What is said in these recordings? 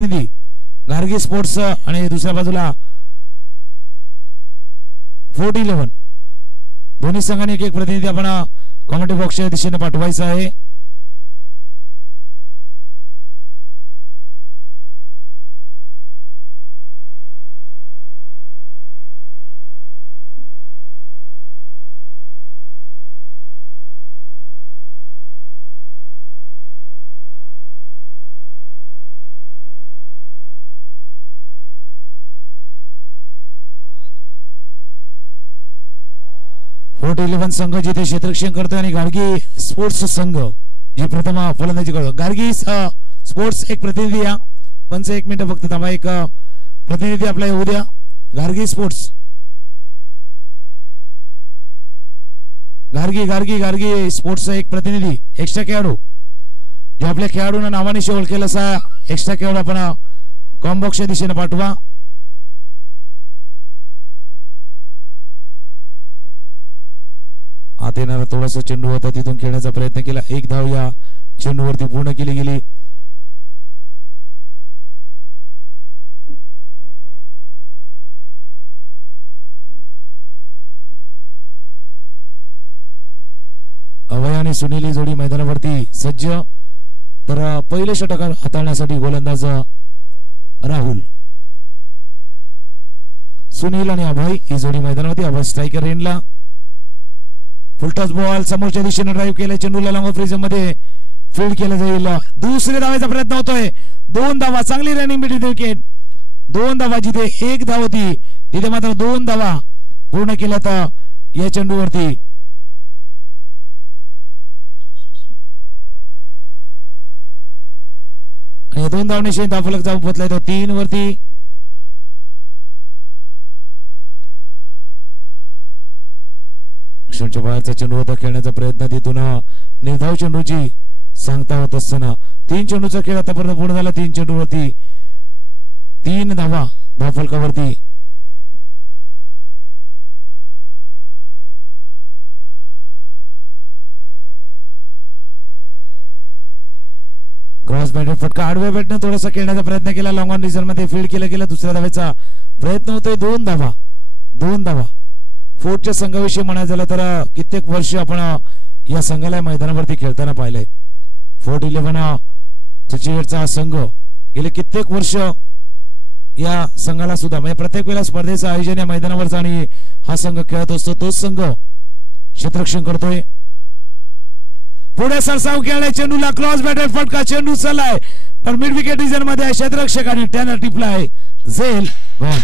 प्रतिनिधी गार्गी स्पोर्ट्स आणि दुसऱ्या बाजूला फोर्ट 11 दोन्ही संघांनी एक एक प्रतिनिधी आपण कॉमेंट्री बॉक्सच्या दिशेने पाठवायचा आहे. फोर्ट 11 संघ जिथे क्षेत्ररक्षण करतो आणि गार्गी स्पोर्ट्स संघ जी प्रथम फलंदाजी करतो. गार्गी स्पोर्ट्स एक प्रतिनिधी या पंच 1 मिनिट फक्त थांबा. एक प्रतिनिधी आपला येऊ द्या. गार्गी स्पोर्ट्स गार्गी स्पोर्ट्सचा एक प्रतिनिधी एक्स्ट्रा खेळाडू जो आपल्या खेळाडूंना नावाने ओळखेल असा एक्स्ट्रा खेळाडू आपण कॉम्बॉक्सच्या दिशेने पाठवा. आत येणारा थोडासा चेंडू होता तिथून खेळण्याचा प्रयत्न केला. एक धाव या चेंडूवरती पूर्ण केली गेली. अभय आणि सुनील ही जोडी मैदानावरती सज्ज. तर पहिले षटक हाताळण्यासाठी गोलंदाज राहुल. सुनील आणि अभय ही जोडी मैदानावरती. अभय स्ट्रायकर रेनला फुलटॉस बॉल समोरच्या दिशेने ड्राइव्ह केले. चेंडूला लॉंग ऑफ रिजन मध्ये फील्ड केलं जाईल. दुसरे धावाचा प्रयत्न होतोय. 2 धावा. चांगली रनिंग मिडल विकेट. 2 धावा जिथे 1 धाव होती तिथे मात्र 2 धावा पूर्ण केल्यात या चेंडूवरती. आणि 2 धावण्याशी धावफलक जाऊन पोहोचलाय तो 3 वरती. बाहेरचा चेंडू होता. खेळण्याचा प्रयत्न तिथून निर्धाव चेंडूची सांगता होत असताना 3 चेंडूचा खेळ आतापर्यंत पूर्ण झाला. 3 चेंडूवरती 3 धावा धावफलकावरती. क्रॉस बॅट फटका आडव्या बॅटने थोडासा खेळण्याचा प्रयत्न केला. लॉंग ऑन रिझन मध्ये फील्ड केला गेला. दुसऱ्या धावेचा प्रयत्न होतोय. 2 धावा. फोर्टच्या संघाविषयी म्हणायचं झालं तर कित्येक वर्ष आपण या संघाला मैदानावरती खेळताना पाहिलंय. फोर्ट 11 चर्चगेटचा संघ गेले कित्येक वर्ष या संघाला सुद्धा म्हणजे प्रत्येक वेळेला स्पर्धेचं आयोजन या मैदानावरच आणि हा संघ खेळत असतो. तोच संघ क्षेत्ररक्षण करतोय. पुढे सरसाव खेळलाय. चेंडूला क्रॉस बॅटर फटका. चेंडू चाललाय पण मिड विकेट रिजन मध्ये क्षेत्ररक्षकाने टॅनर टिपलाय. झेल गॉन.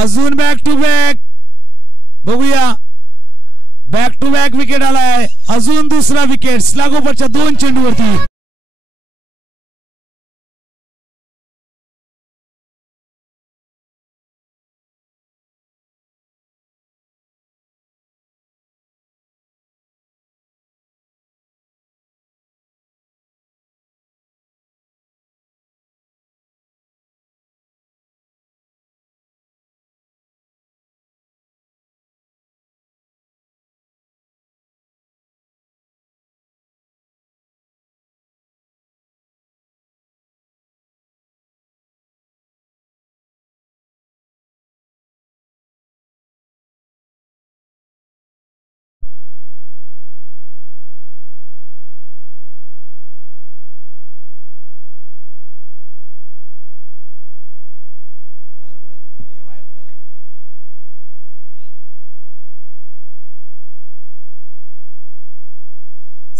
अजून बॅक टू बॅक बघूया. बॅक टू बॅक विकेट आलाय. अजून दुसरा विकेट लागोपाठच्या 2 चेंडूवरती.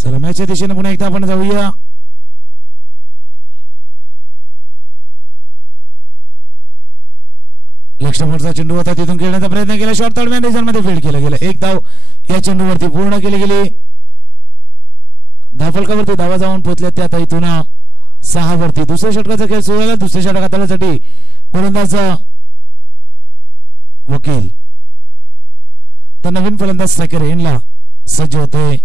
चला मॅचच्या दिशेने पुन्हा एकदा आपण जाऊया. लक्ष्मणचा चेंडू होता, तिथून खेळण्याचा प्रयत्न केला, शॉर्ट थर्ड मॅन रिझन मध्ये फील्ड केला गेला. एक धाव या चेंडूवरती पूर्ण केली गेली. धावफलकावरती धावा जाऊन पोहोचल्या त्या आता इथून 6 वरती. दुसऱ्या षटकाचा खेळ सुरू झाला. दुसऱ्या षटक हाताळण्यासाठी फलंदाज वकील तर नवीन फलंदाज सेकंड इनला सज्ज होते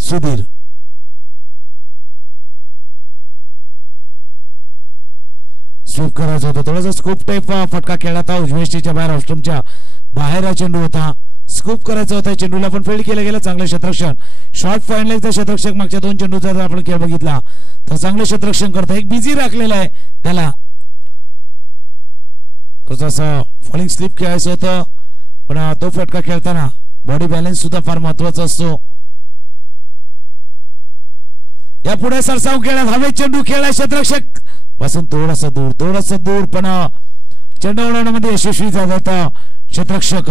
सुधीर. स्वीप करायचा होता, थोडासा स्कूप टाईप फटका खेळला होता. उजव्या बाहेर ऑस्ट्रमच्या बाहेर हा चेंडू होता. स्कूप करायचा होता, चेंडूला पण फील्ड केलं गेलं. चांगलं क्षेत्ररक्षण, शॉर्ट फाईनल क्षेत्ररक्षक मागच्या 2 चेंडू जर आपण खेळ बघितला तर चांगलं क्षेत्ररक्षण करता. एक बिझी राखलेला आहे त्याला, थोडासा फॉलिंग स्लिप खेळायचं होतं पण तो फटका खेळताना बॉडी बॅलन्स सुद्धा फार महत्वाचा असतो. या पुढे सरसाव खेळात हवे चेंडू खेळला क्षेत्ररक्षक पासून थोडासा दूर पण चेंडू उडवण्यामध्ये यशस्वी झाला होता क्षेत्ररक्षक.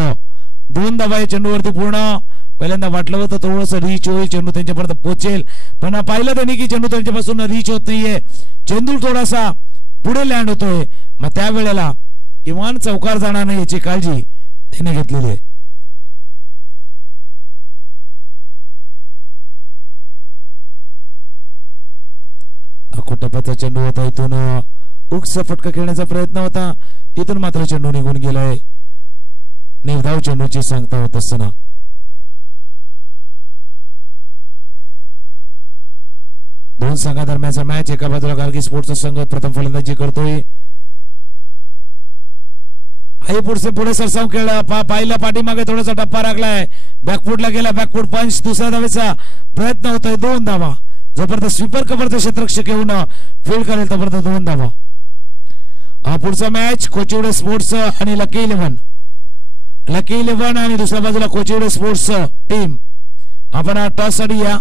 2 धावा या चेंडूवरती पूर्ण. पहिल्यांदा वाटलं होतं थोडंसं रीच होईल, चेंडू त्यांच्यापर्यंत पोहोचेल, पण पाहिलं त्यांनी की चेंडू त्यांच्यापासून रीच होत नाहीये. चेंडू थोडासा पुढे लँड होतोय. मग त्यावेळेला किमान चौकार जाणार नाही याची काळजी त्याने घेतलेली आहे. अकोटप्याचा चेंडू होता, इथून उक्स फटका खेळण्याचा प्रयत्न होता, तिथून मात्र चेंडू निघून गेलाय. निर्धाव चेंडूची सांगता होत असताना दोन संघादरम्यानचा मॅच. एका बाजूला गार्गी स्पोर्ट्सचा संघ प्रथम फलंदाजी करतोय. आई पुढे सरसाव खेळला, पाहिला पाठीमागे थोडासा टप्पा लागलाय, बॅकफुटला गेला, बॅकफुट पंच. दुसऱ्या धावेचा प्रयत्न होतोय. 2 धावा. जोपर्यंत स्वीपर कव्हरचा क्षेत्ररक्षक येऊन फील्ड करेल तोपर्यंत 2 धावा. पुढचा मॅच कोचिवडे स्पोर्ट्स आणि लकी इलेव्हन आणि दुसऱ्या बाजूला कोचिवडे स्पोर्ट्स टीम. आपण टॉस साठी या.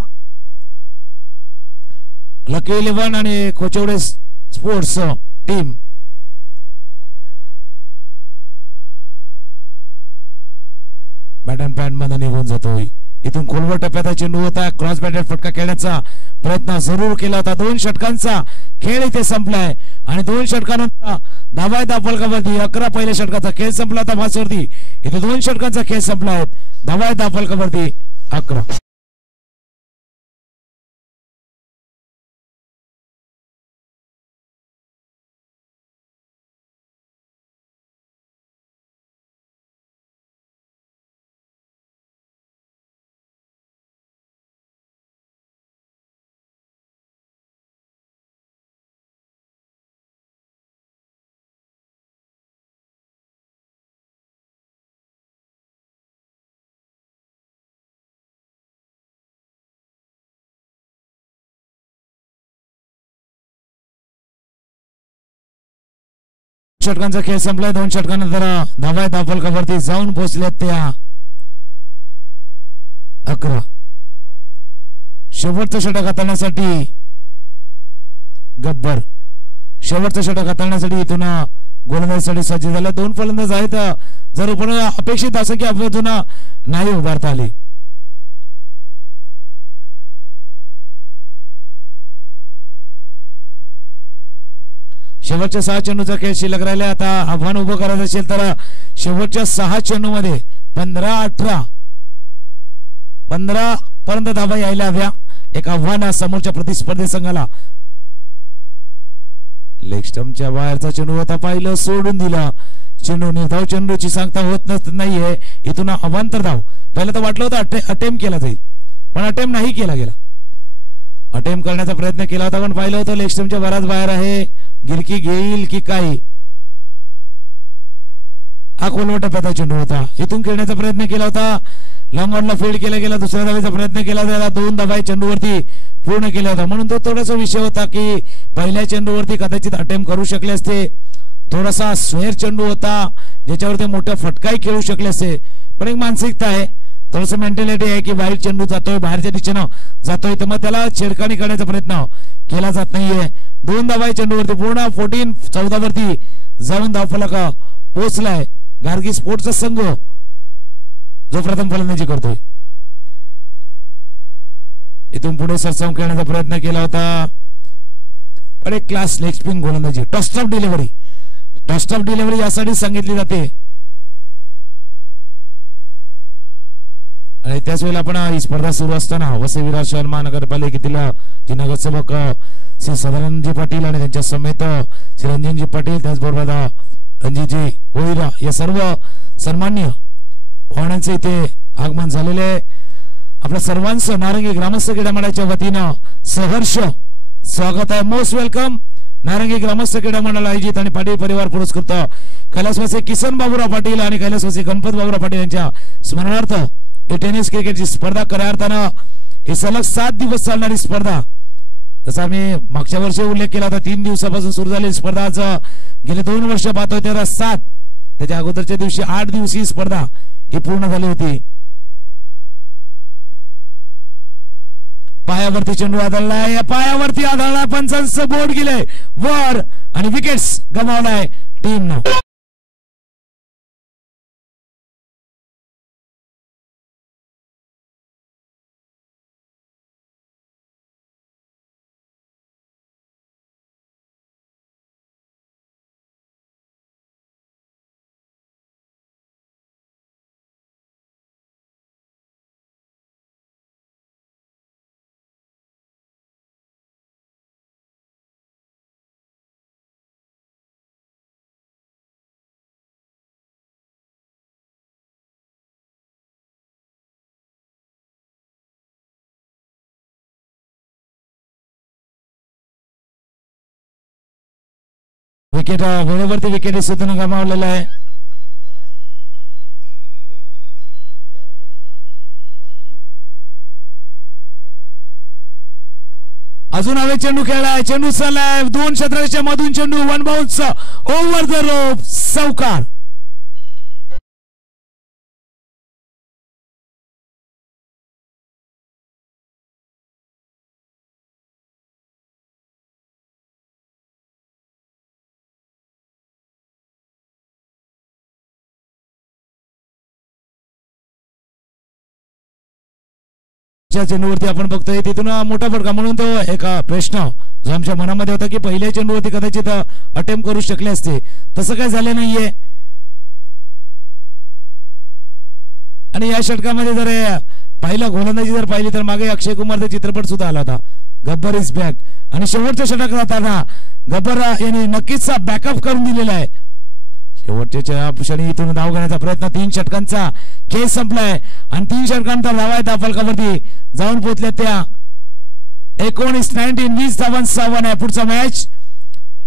लकी इलेव्हन आणि Kochiwade sports team. Bat and pad मध्ये निघून जातोय. इथून खोलवर टप्प्याचा चेंडू होता, क्रॉस बॅटेड फटका खेळण्याचा प्रयत्न जरूर केला होता. 2 षटकांचा खेळ इथे संपलाय आणि 2 षटकानंतर धावा फलकावरती 11. पहिल्या षटकाचा खेळ संपला होता भासवरती, इथे 2 षटकांचा खेळ संपलाय. धावा फलकावरती 11. षटकांचा खेळ संपलाय. 2 षटकानंतर धावा फलकावरती जाऊन पोहोचल्यात त्या 11. शेवटचं षटक हाताळण्यासाठी गब्बर शेवटचं षटक हाताळण्यासाठी इथून गोलंदाजीसाठी सज्ज झाला. 2 फलंदाज आहेत. जर पण अपेक्षित असं की आपण नाही उभारता आली. शेवटच्या 6 चेंडूचा खेळ शिल्लक राहिला. आता आव्हान उभं करायचं असेल तर शेवटच्या 6 चेंडूमध्ये 15-18 पर्यंत धावा यायला हव्या. एक आव्हान समोरच्या प्रतिस्पर्धी संघाला. लेग स्टंपच्या बाहेरचा चेंडू होता, पाहिलं, सोडून दिला. चेंडू निर्धाव चेंडूची सांगता होत नाहीये. इथून अवांतर धाव. पहिलं तर वाटलं होतं अटेम्प्ट केला जाईल पण अटेम्प्ट नाही केला गेला. अटेम्प्ट करण्याचा प्रयत्न केला होता पण पाहिलं होतं लेग स्टंपच्या बराच बाहेर आहे. गिरकी घेईल की काय. हा खोलवर टप्प्याचा चेंडू होता, इथून खेळण्याचा प्रयत्न केला होता. लॉंग ऑनला फील्ड केला गेला. दुसऱ्या धावेचा प्रयत्न केला गेला. 2 धावा चेंडूवरती पूर्ण केला होता. म्हणून तो थोडासा विषय होता की पहिल्या चेंडूवरती कदाचित अटेम्प्ट करू शकले असते. थोडासा स्वेअर चेंडू होता ज्याच्यावरती मोठा फटकाही खेळू शकले असते. पण एक मानसिकता आहे, थोडस मेंटॅलिटी आहे की बाहेर चेंडू जातोय, बाहेरच्या दिशेनं जातोय, तर मग त्याला छेडखानी करण्याचा प्रयत्न केला जात नाहीये. 2 धावा चेंडूवरती पूर्ण 14 वरती जाऊन धावफलक पोहोचलाय गार्गी स्पोर्ट्सचा संघ जो प्रथम फलंदाजी करतोय. इथून पुढे सरसावून खेळण्याचा प्रयत्न केला होता, पण एक क्लास लेग स्पिन गोलंदाजी, टॉस्ट ऑफ डिलिव्हरी यासाठी सांगितली जाते. आणि त्याच वेळेला आपण ही स्पर्धा सुरू असताना वसई विरार शर्मा नगरपालिकेतील जी नगरसेवक श्री सदानंदजी पाटील आणि त्यांच्या समेत श्री रंजनजी पाटील, त्याचबरोबर रणजितजी होळीरा या सर्व सन्मान्य पाहुण्यांचे इथे आगमन झालेले आहे. आपल्या सर्वांचं नारंगी ग्रामस्थ क्रीडा मंडळाच्या वतीनं सहर्ष स्वागत आहे. Most welcome. नारंगी ग्रामस्थ क्रीडा मंडळ आयोजित आणि पाटील परिवार पुरस्कृत कैलासवासी किसन बाबूराव पाटील आणि कैलासवासी गणपत बाबूराव पाटील यांच्या स्मरणार्थ ही टेनिस क्रिकेटची स्पर्धा खऱ्या अर्थानं ही सलग 7 दिवस चालणारी स्पर्धा, जसा मी मागच्या वर्षी उल्लेख केला होता, 3 दिवसापासून सुरू झालेली स्पर्धा आज गेले 2 वर्ष पाहतोय त्याला 7, त्याच्या अगोदरच्या दिवशी 8 दिवसीय स्पर्धा ही पूर्ण झाली होती. पायावरती चेंडू आदळलाय, पायावरती आदळलाय, पंचांचं बोर्ड गेलंय वर आणि विकेट्स गमावलाय टीमनं. विकेट वेळेवरती विकेट सुद्धा गमावलेला आहे. अजून हवे चेंडू खेळलाय, चेंडू चाललाय 2 क्षेत्राच्या मधून चेंडू, 1 बाउन्स ओव्हर द रोप, चौकार. चेंडूवरती आपण बघतोय तिथून मोठा फटका, म्हणून तो एक प्रश्न जो आमच्या मनामध्ये होता की पहिल्या चेंडूवरती कदाचित अटेम्प्ट करू शकले असते, तसं काय झालं नाहीये. आणि या षटकामध्ये जर पहिला गोलंदाजी जर पाहिली तर मागे अक्षय कुमारचा चित्रपट सुद्धा आला होता, गब्बर इज बॅक, आणि शेवटच्या षटक राहताना गब्बर यांनी नक्कीच बॅकअप करून दिलेला आहे. शेवटच्या क्षणी इथून धाव घेण्याचा प्रयत्न, 3 षटकांचा खेळ संपलाय आणि 3 षटकांचा धावा आहेत फलकावरती जाऊन पोहोचल्या त्या 19 धावांचा आव्हान आहे. पुढचा मॅच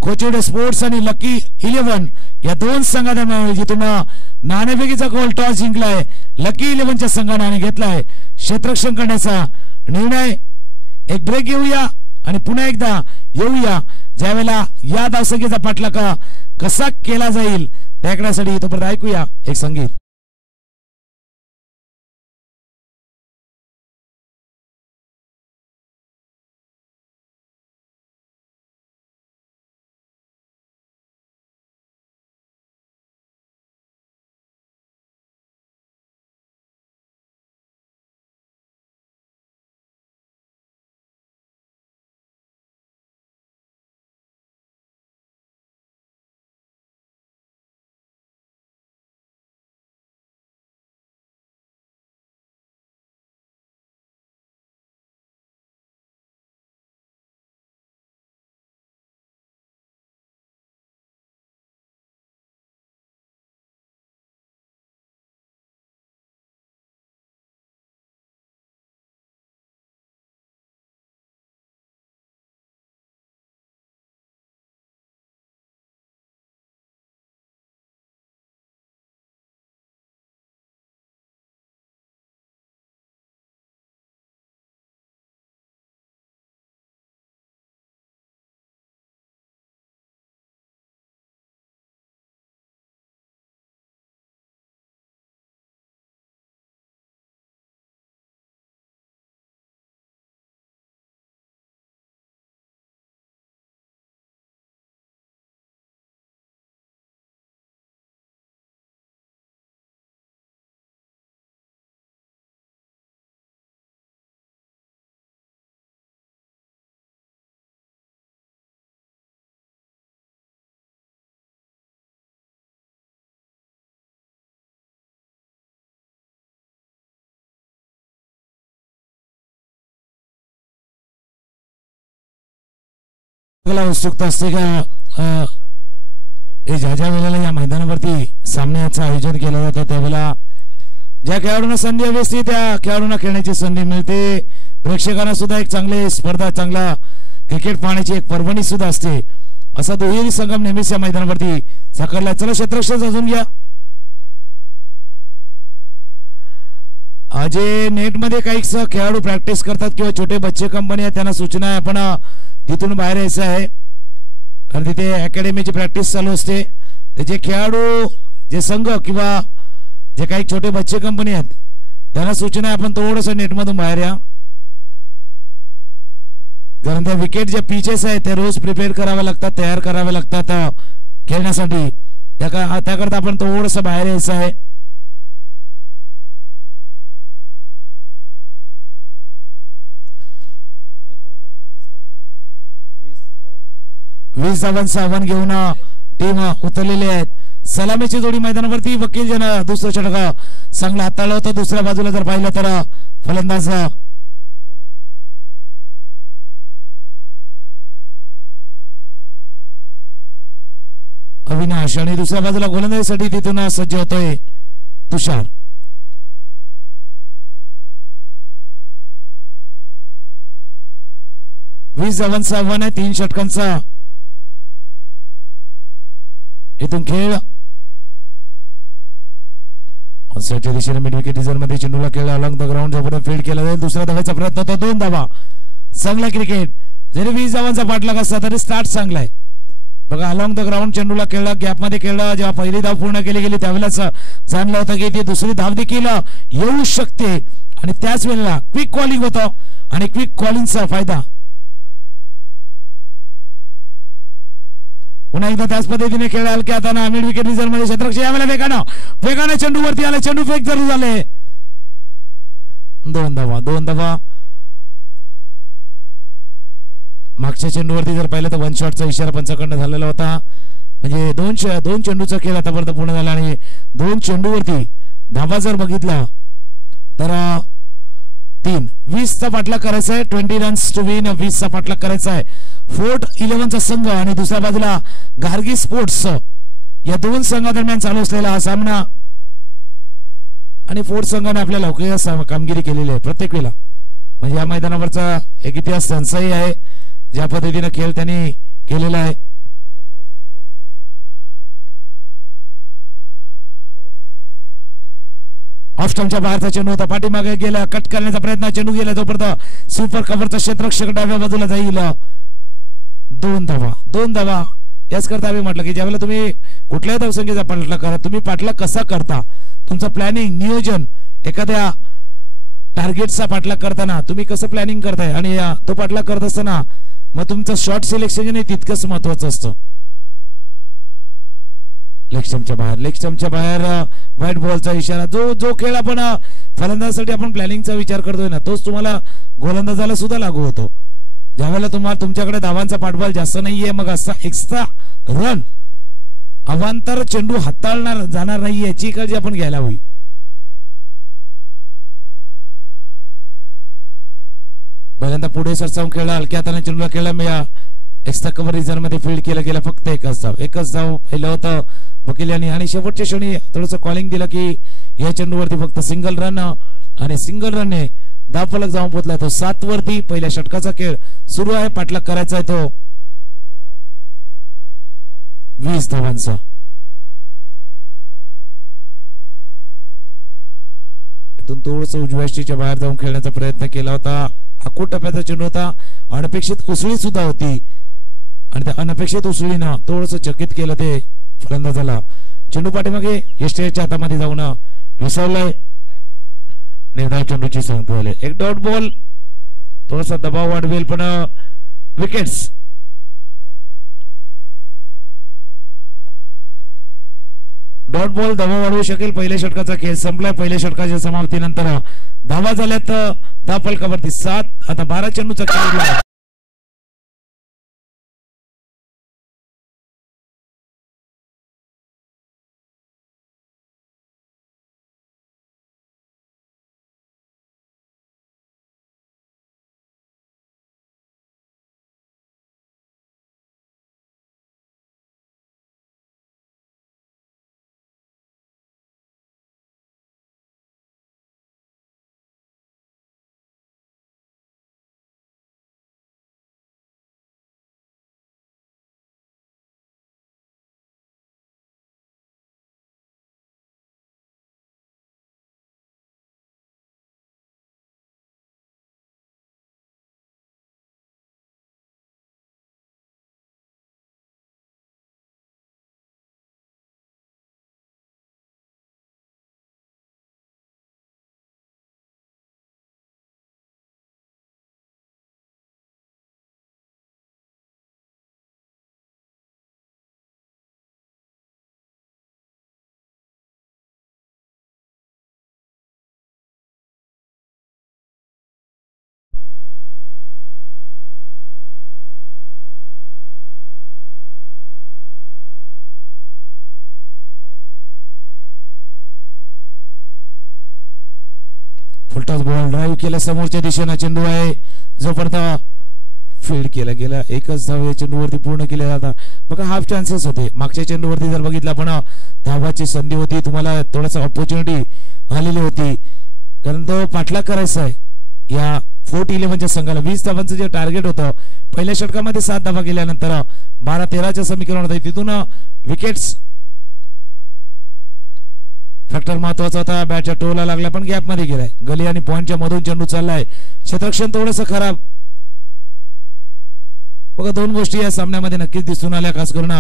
कोचिवडे स्पोर्ट्स आणि लकी 11 या 2 संघांना, जिथून नाणेफेकीचा गोल टॉस जिंकलाय लकी 11च्या संघाने आणि घेतलाय क्षेत्ररक्षण करण्याचा निर्णय. एक ब्रेक घेऊया आणि पुन्हा एकदा येऊया ज्यावेळेला या धावसंख्येचा पाठलाग कसा केला जाईल त्याकडे. तोपर्यंत ऐकूया एक संगीत. उत्सुकता असते का ज्या वेळेला या मैदानावरती सामन्याचं आयोजन केलं जातं त्यावेळेला ज्या खेळाडूंना संधी हवी असते त्या खेळाडूंना खेळण्याची संधी मिळते. प्रेक्षकांना सुद्धा एक चांगली स्पर्धा चांगला क्रिकेट पाहण्याची एक पर्वणी सुद्धा असते. असा दुहेरी संगम नेहमीच या मैदानावरती साकारला. चला क्षेत्ररक्षण अजून घ्या. जे नेट मध्ये काही खेळाडू प्रॅक्टिस करतात किंवा छोटे बच्चे कंपनी आहे त्यांना सूचना आहे आपण तिथून बाहेर यायचं आहे कारण तिथे अकॅडमीची प्रॅक्टिस चालू असते. त्याचे खेळाडू जे संघ किंवा जे काही छोटे बच्चे कंपनी आहेत त्यांना सूचना आहे आपण थोडंसं नेटमधून बाहेर या कारण त्या विकेट जे पिचेस आहेत ते रोज प्रिपेअर करावे लागतात तयार करावे लागतात खेळण्यासाठी. त्याकरता आपण थोडंसं बाहेर यायचं आहे. वीस धावांचं आव्हान घेऊन टीम उतरलेली आहेत. सलामीची जोडी मैदानावरती वकील जन दुसरं षटक चांगला हाताळलं होतं. दुसऱ्या बाजूला जर पाहिलं तर फलंदाज अविनाश आणि दुसऱ्या बाजूला गोलंदाजीसाठी तिथून सज्ज होतोय तुषार. वीस धावांचं आव्हान आहे 3 षटकांचा इथून खेळ. ऑनसाइडच्या दिशेने मिड विकेट डिझाइन मध्ये चेंडूला खेळ अलॉंग द ग्राउंड जोपर्यंत फील्ड केला जाईल. दुसऱ्या धावाचा प्रयत्न होता 2 धावा. चांगला क्रिकेट जरी 20 धावांचा पाठलाग असता तरी स्टार्ट चांगला आहे बघा. अलॉंग द ग्राउंड चेंडूला खेळला गॅप मध्ये खेळला. जेव्हा पहिली धाव पूर्ण केली गेली त्यावेळेलाच जाणलं होतं की ती दुसरी धाव देखील येऊ शकते आणि त्याच वेळेला क्विक कॉलिंग होतं आणि क्विक कॉलिंगचा फायदा पुन्हा एकदा त्याच पद्धतीने खेळ हलके हाताने मिड विकेट रिझर्व मध्ये क्षेत्ररक्षक यावेळेला वेगाने चेंडूवरती आले. चेंडू फेक जरूर झाले. 2 धावा. मागच्या चेंडूवरती जर पाहिलं तर 1 शॉटचा इशारा पंचाकडनं झालेला होता. म्हणजे दोन चेंडूचा खेळ आतापर्यंत पूर्ण झाला आणि 2 चेंडूवरती धावा जर बघितला तर 20चा पाठलाग करायचा आहे. 20 रन्स टू विन 20चा पाठलाग करायचा आहे. फोर्ट 11चा संघ आणि दुसऱ्या बाजूला गार्गी स्पोर्ट्स या 2 संघादरम्यान चालू असलेला हा सामना आणि फोर्ट संघाने आपल्या लवकर कामगिरी केलेली आहे प्रत्येक वेळेला. म्हणजे या मैदानावरचा एक इतिहास त्यांचाही आहे ज्या पद्धतीने खेळ त्यांनी केलेला आहे. ऑफ स्टंपच्या बाहेरचा चेंडू होता. पाठीमागे गेला कट करण्याचा प्रयत्न. चेंडू गेला जोपर्यंत सुपर कव्हरचा क्षेत्ररक्षक डाव्या बाजूला जाईल. 2 धावा. याच करता आम्ही म्हटलं की ज्यावेळेला तुम्ही कुठल्याही धावसंख्येचा पाठलाग करा तुम्ही पाठलाग कसा करता तुमचं प्लॅनिंग नियोजन एखाद्या टार्गेटचा पाठलाग करताना तुम्ही कसं प्लॅनिंग करताय आणि तो पाठलाग करत असताना मग तुमचं शॉट सिलेक्शन तितकंच महत्वाचं असतं. लेग स्टंपच्या बाहेर व्हाईट बॉलचा इशारा. जो खेळ आपण फलंदाजासाठी आपण प्लॅनिंगचा विचार करतोय ना तोच तुम्हाला गोलंदाजाला सुद्धा लागू होतो. ज्यावेळेला तुमच्याकडे धावांचा पाठबळ जास्त नाहीये मग असा एक्स्ट्रा रन अवांतर चेंडू हाताळणार जाणार नाही याची काळजी आपण घ्यायला हवी. पहिल्यांदा पुढे सरसावून खेळला हलक्या हाताने चेंडूला खेळला. मी एक्स्ट्रा कव्हर रिझन मध्ये फील्ड केलं गेलं फक्त एकच धाव पहिलं होतं वकील यांनी आणि शेवटच्या क्षणी थोडंसं कॉलिंग दिलं की या चेंडूवरती फक्त सिंगल रन आणि सिंगल रनने धाव फलक जाऊन पोहोचला. तो 7 वरती पहिल्या षटकाचा खेळ सुरू आहे. पाठलाग करायचा आहे तो 20 धावांचा. इथून थोडंसं उजव्या बाहेर जाऊन खेळण्याचा प्रयत्न केला होता. आखूड टप्प्याचा चेंडू होता. अनपेक्षित उसळी सुद्धा होती आणि त्या अनपेक्षित उसळीनं थोडंसं चकित केलं ते फलंदाजाला. चेंडू पाठीमागे यष्टीच्या हातामध्ये जाऊन विसरलाय. निर्धाव चेंडूची संख्या झाली. एक डॉट बॉल थोडासा दबाव वाढवेल पण विकेट्स डॉट बॉल दबाव वाढवू शकेल. पहिल्या षटकाचा खेळ संपलाय. पहिल्या षटकाच्या समाप्तीनंतर धावा झाल्यात धाव फलकावरती 7. आता 12 चेंडूचा खेळ फुलटॉस बॉल ड्राईव्ह केला समोरच्या दिशेने चेंडू आहे जोपर्यंत फील्ड केला गेला एकच धाव या चेंडूवरती पूर्ण केले जातात बघा हाफ चान्सेस होते मागच्या चेंडूवरती जर बघितलं पण धावाची संधी होती तुम्हाला थोडासा ऑपॉर्च्युनिटी आलेली होती कारण तो पाठलाग करायचा आहे या 4-11च्या संघाला 20 धावांचं जे टार्गेट होतं पहिल्या षटकामध्ये 7 धावा गेल्यानंतर 12-13च्या समीकरण होतं तिथून विकेट्स फॅक्टर महत्वाचा होता बॅटच्या टोला लागला पण गॅप मध्ये गेलाय गली आणि पॉइंटच्या मधून चेंडू चाललाय क्षेत्ररक्षण थोडंसं खराब बघा दोन गोष्टी या सामन्यामध्ये नक्कीच दिसून आल्या खास करून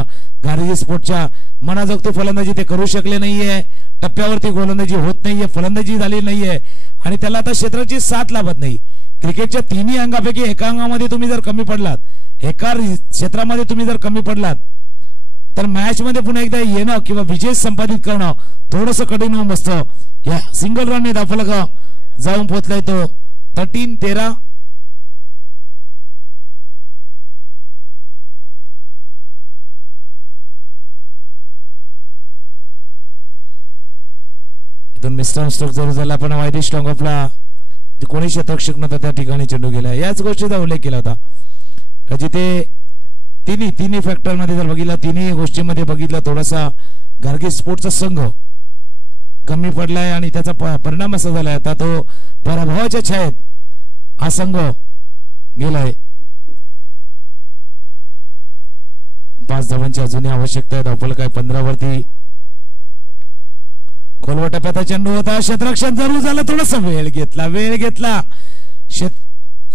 गार्गी स्पोर्टच्या मनाजोगती फलंदाजी ते करू शकले नाहीये टप्प्यावरती गोलंदाजी होत नाहीये फलंदाजी झाली नाहीये आणि त्याला आता क्षेत्राची साथ लाभत नाही क्रिकेटच्या तिन्ही अंगापैकी एका अंगामध्ये तुम्ही जर कमी पडलात एका क्षेत्रामध्ये तुम्ही जर कमी पडलात तर मॅच मध्ये पुन्हा एकदा येणं किंवा विजय संपादित करणं थोडंसं कठीण होऊन बसतं या सिंगल रनने धावफलक जाऊन पोहोचलाय तो 13-13 मिस्टर स्ट्रोक जरूर झाला पण वाईट स्ट्रॉंग ऑफला कोणी क्षेत्ररक्षक नव्हता त्या ठिकाणी चेंडू गेला याच गोष्टीचा उल्लेख केला होता जिथे तिन्ही फॅक्टर मध्ये जर बघितलं तिन्ही गोष्टींमध्ये बघितलं थोडासा गार्गी स्पोर्टचा संघ कमी पडलाय आणि त्याचा परिणाम असा झालाय आता तो पराभवाच्या छायेत हा संघ गेलाय 5 धावांची अजूनही आवश्यकता आहे धावफलक आहे 15 वरती खोलवा टप्प्याचा चेंडू होता क्षेत्ररक्षण जरूर झालं थोडासा वेळ घेतला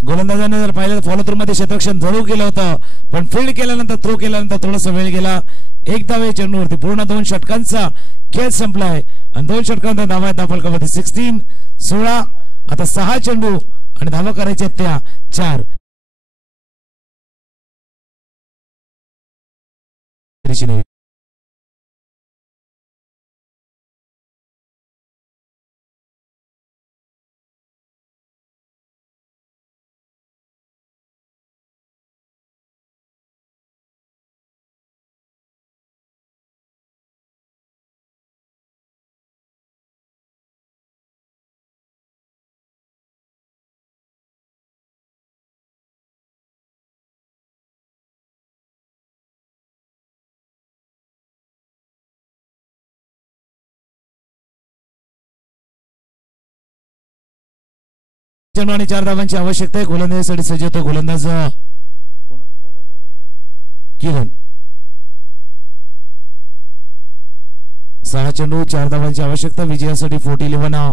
गोलंदाजाने जर पाहिलं फॉलो थ्रू मध्ये क्षेत्ररक्षण जरूर केलं होतं पण फील्ड केल्यानंतर थ्रो केल्यानंतर थोडासा वेळ गेला एक धाव चेंडूवरती पूर्ण 2 षटकांचा खेळ संपलाय आणि 2 षटकांचा धावा आहेत धावफलकामध्ये 16 आता 6 चेंडू आणि धावा करायच्या त्या 4 चेंडू आणि 4 धावांची आवश्यकता आहे गोलंदाजीसाठी सज्ज होतो गोलंदाज किरण 6 चेंडू 4 धावांची आवश्यकता विजयासाठी 14-11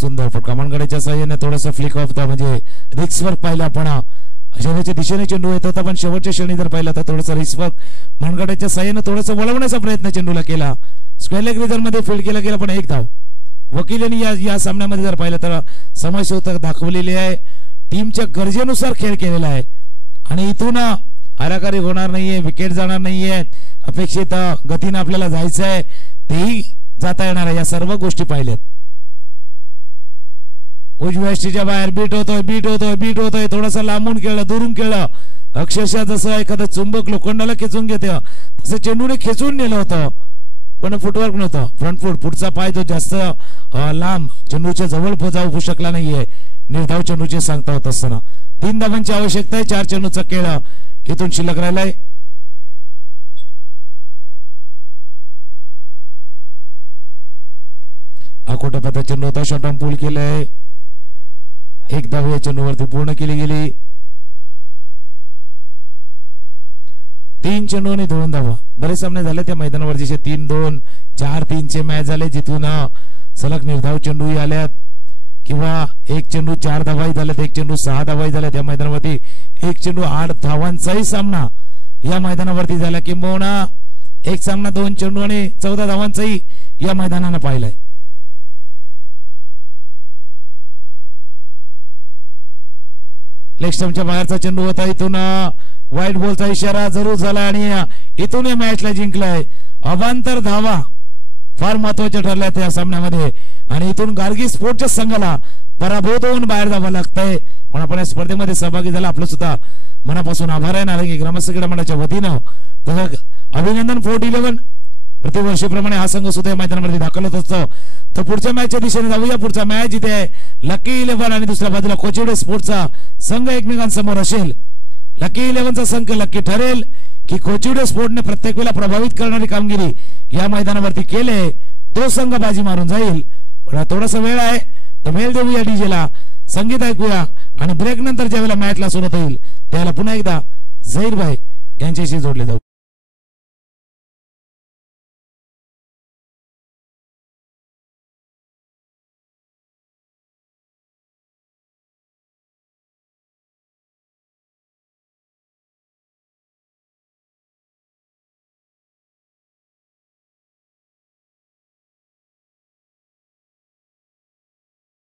सुंदर फटका मनगड्याच्या साहाय्याने थोडासा फ्लिक ऑफ म्हणजे रिक्स वर्क पाहिला आपण अशाच्या दिशेने चेंडू येत होता पण शेवटच्या क्षणी जर पाहिला तर थोडासा रिक्स वर्क मनगड्याच्या साहाय्याने थोडासा वळवण्याचा प्रयत्न चेंडूला केला स्क्वेअर लेग रिझन मध्ये फील्ड केला गेला पण 1 धाव वकिलांनी या सामन्यामध्ये जर पाहिलं तर समयसूत्रक दाखवलेली आहे टीमच्या गरजेनुसार खेळ केलेला आहे आणि इथून आराकारी होणार नाहीये विकेट जाणार नाहीये अपेक्षित गतीने आपल्याला जायचं आहे तेही जाता येणार आहे या सर्व गोष्टी पाहिल्यात उजव्या यष्टीच्या बाहेर बीट होतोय थोडासा लांबून खेळलं दुरून खेळलं अक्षरशः जसं एखादं चुंबक लोखंडाला खेचून घेते तसं चेंडूने खेचून नेलं होतं पण फुटवर्क नव्हतं फ्रंट फूट पुढचा पाय जो जास्त लांब चेंडूच्या जवळ जाऊ शकला नाहीये निर्धाव चेंडूचे सांगता होत असताना 3 धावांची आवश्यकता आहे 4 चेंडूचा खेळ इथून शिल्लक राहिलाय अकोटपता चेंडू होता शॉर्ट ऑन पूल केलंय 1 धाव या चेंडूवरती पूर्ण केली गेली 3 चेंडू आणि 2 धावा बरेच सामने झाले त्या मैदानावर जसे 3-2 4-3 चे मॅच झाले जिथून सलग निर्धाव चेंडूही आल्यात किंवा 1 चेंडू 4 धावाही झाल्यात 1 चेंडू 6 धावाही झाल्या त्या मैदानावरती 1 चेंडू 8 धावांचाही सामना या मैदानावरती झाला किंबहुना 1 सामना 2 चेंडू आणि 14 धावांचाही या मैदानानं पाहिलाय लेग स्टंपच्या बाहेरचा चेंडू होता इथून वाईट बॉलचा इशारा जरूर झाला आणि इथून या मॅचला जिंकलाय अवांतर धावा फार महत्वाच्या ठरल्या त्या सामन्यामध्ये आणि इथून गार्गी स्पोर्टच्या संघाला पराभूत होऊन बाहेर जावं लागतंय पण आपण या स्पर्धेमध्ये सहभागी झाला आपलं सुद्धा मनापासून आभार आहे नारंगी ग्रामस्थ क्रीडा मंडळाच्या वतीनं तसं अभिनंदन 14-11 प्रतिवर्षीप्रमाणे हा संघ सुद्धा मैदानावरती दाखल होत असतो. तर पुढच्या मॅचच्या दिशेने जाऊया. पुढचा मॅच इथे आहे लकी 11 आणि दुसऱ्या बाजूला कोचिवडे स्पोर्ट्सचा संघ एकमेकांसमोर असेल. लकी 11चा संघ लकी ठरेल की कोचिवडे स्पोर्टने प्रत्येक वेळेला प्रभावित करणारी कामगिरी या मैदानावरती केले तो संघ बाजी मारून जाईल. पण थोडासा वेळ आहे तर मेल देऊया डीजेला, संगीत ऐकूया आणि ब्रेक नंतर ज्यावेळेला मॅचला सुरुवात होईल त्यावेळेला पुन्हा एकदा झहीर भाई यांच्याशी जोडले जाऊ.